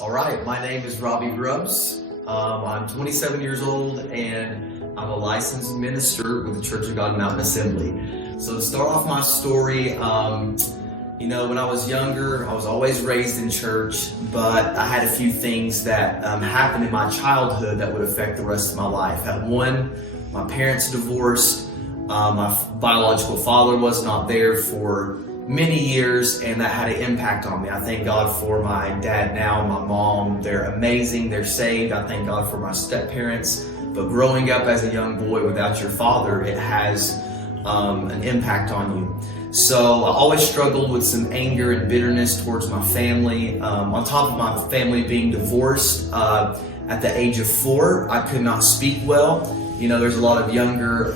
All right, my name is Robbie Grubbs. I'm 27 years old and I'm a licensed minister with the Church of God Mountain Assembly. So to start off my story, when I was younger, I was always raised in church, but I had a few things that happened in my childhood that would affect the rest of my life. At one, my parents divorced. My biological father was not there for many years, and that had an impact on me. I thank God for my dad now, my mom. They're amazing. They're saved. I thank God for my step-parents. But growing up as a young boy without your father, it has an impact on you. So I always struggled with some anger and bitterness towards my family. On top of my family being divorced, at the age of 4, I could not speak well. There's a lot of younger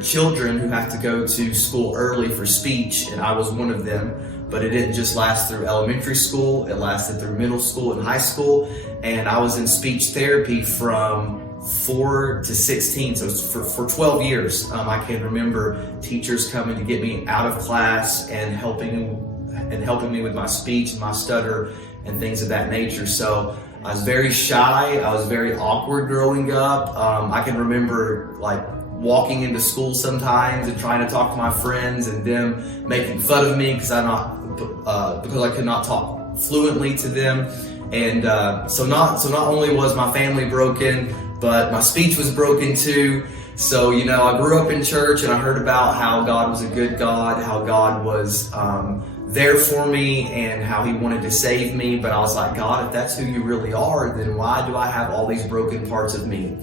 children who have to go to school early for speech, and I was one of them. But it didn't just last through elementary school, it lasted through middle school and high school. And I was in speech therapy from 4 to 16, so for 12 years. I can remember teachers coming to get me out of class and helping me with my speech and my stutter and things of that nature. So I was very shy. I was very awkward growing up. I can remember walking into school sometimes and trying to talk to my friends and them making fun of me because I could not talk fluently to them. And so not only was my family broken, but my speech was broken too. So I grew up in church and I heard about how God was a good God, how God was there for me and how He wanted to save me. But I was like, God, if that's who you really are, then why do I have all these broken parts of me?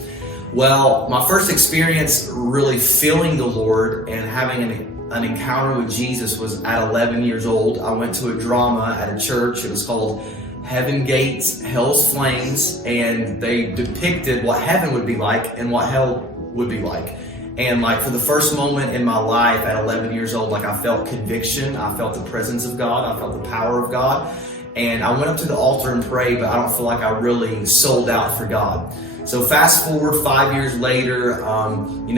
Well, my first experience really feeling the Lord and having an encounter with Jesus was at 11 years old. I went to a drama at a church. It was called Heaven Gates, Hell's Flames, and they depicted what heaven would be like and what hell would be like. And for the first moment in my life at 11 years old, I felt conviction. I felt the presence of God. I felt the power of God. And I went up to the altar and prayed, but I don't feel like I really sold out for God. So fast forward 5 years later,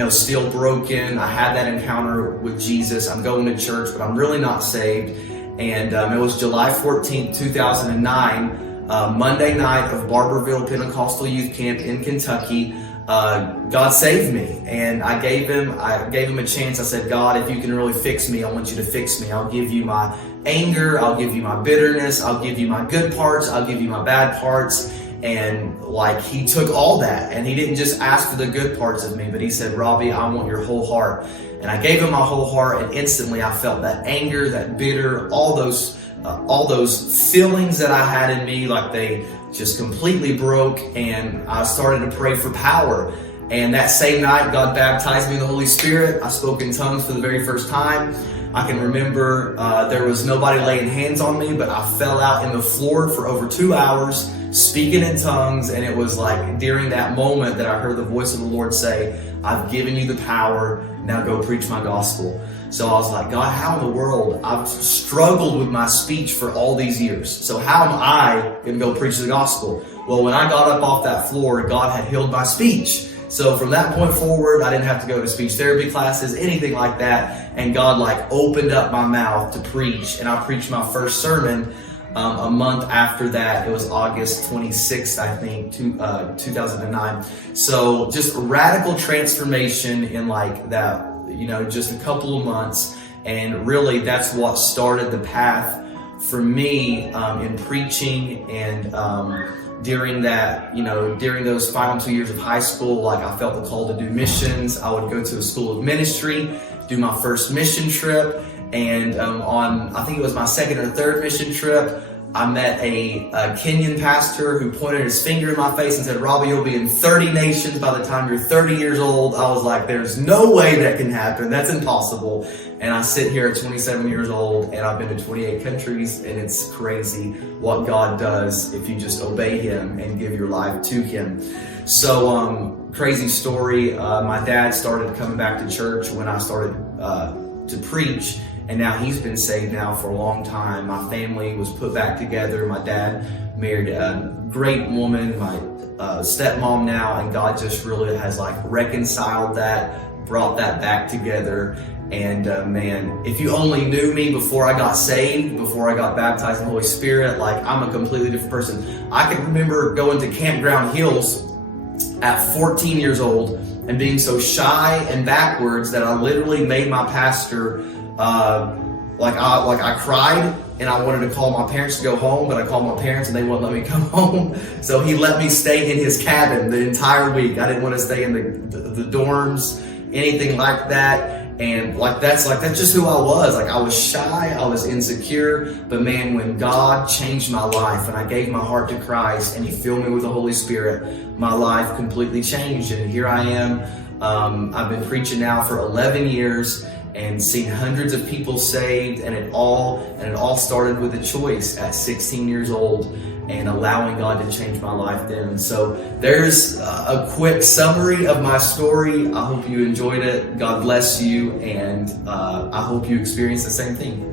still broken. I had that encounter with Jesus. I'm going to church, but I'm really not saved. And it was July 14th, 2009, Monday night of Barberville Pentecostal Youth Camp in Kentucky. God saved me, and I gave him a chance. I said, God, if you can really fix me, I want you to fix me. I'll give you my anger. I'll give you my bitterness. I'll give you my good parts. I'll give you my bad parts. And He took all that, and He didn't just ask for the good parts of me, but He said, Robbie, I want your whole heart. And I gave Him my whole heart, and instantly I felt that anger, that bitter, all those feelings that I had in me, they just completely broke. And I started to pray for power. And that same night, God baptized me in the Holy Spirit. I spoke in tongues for the very first time. I can remember there was nobody laying hands on me, but I fell out in the floor for over 2 hours speaking in tongues. And it was during that moment that I heard the voice of the Lord say, I've given you the power, now go preach my gospel. So I was like, God, how in the world? I've struggled with my speech for all these years. So how am I going to go preach the gospel? Well, when I got up off that floor, God had healed my speech. So from that point forward, I didn't have to go to speech therapy classes, anything like that. And God opened up my mouth to preach. And I preached my first sermon a month after that. It was August 26th, I think, 2009. So just radical transformation in that, just a couple of months. And really that's what started the path for me in preaching. And during those final 2 years of high school, I felt the call to do missions. I would go to a school of ministry, do my first mission trip. And I think it was my second or third mission trip, I met a Kenyan pastor who pointed his finger in my face and said, Robbie, you'll be in 30 nations by the time you're 30 years old. I was like, there's no way that can happen. That's impossible. And I sit here at 27 years old and I've been to 28 countries, and it's crazy what God does if you just obey Him and give your life to Him. So crazy story. My dad started coming back to church when I started to preach. And now he's been saved now for a long time. My family was put back together. My dad married a great woman, my stepmom now, and God just really has reconciled that. brought that back together. And man, if you only knew me before I got saved, before I got baptized in the Holy Spirit, like, I'm a completely different person. I can remember going to Campground Hills at 14 years old and being so shy and backwards that I literally made my pastor, I cried and I wanted to call my parents to go home, but I called my parents and they wouldn't let me come home. So he let me stay in his cabin the entire week. I didn't want to stay in the dorms, anything like that. And that's just who I was. Like, I was shy, I was insecure, but man, when God changed my life and I gave my heart to Christ and he filled me with the Holy Spirit, my life completely changed. And here I am. I've been preaching now for 11 years and seen hundreds of people saved, and it all started with a choice at 16 years old and allowing God to change my life then. So there's a quick summary of my story. I hope you enjoyed it. God bless you, and I hope you experience the same thing.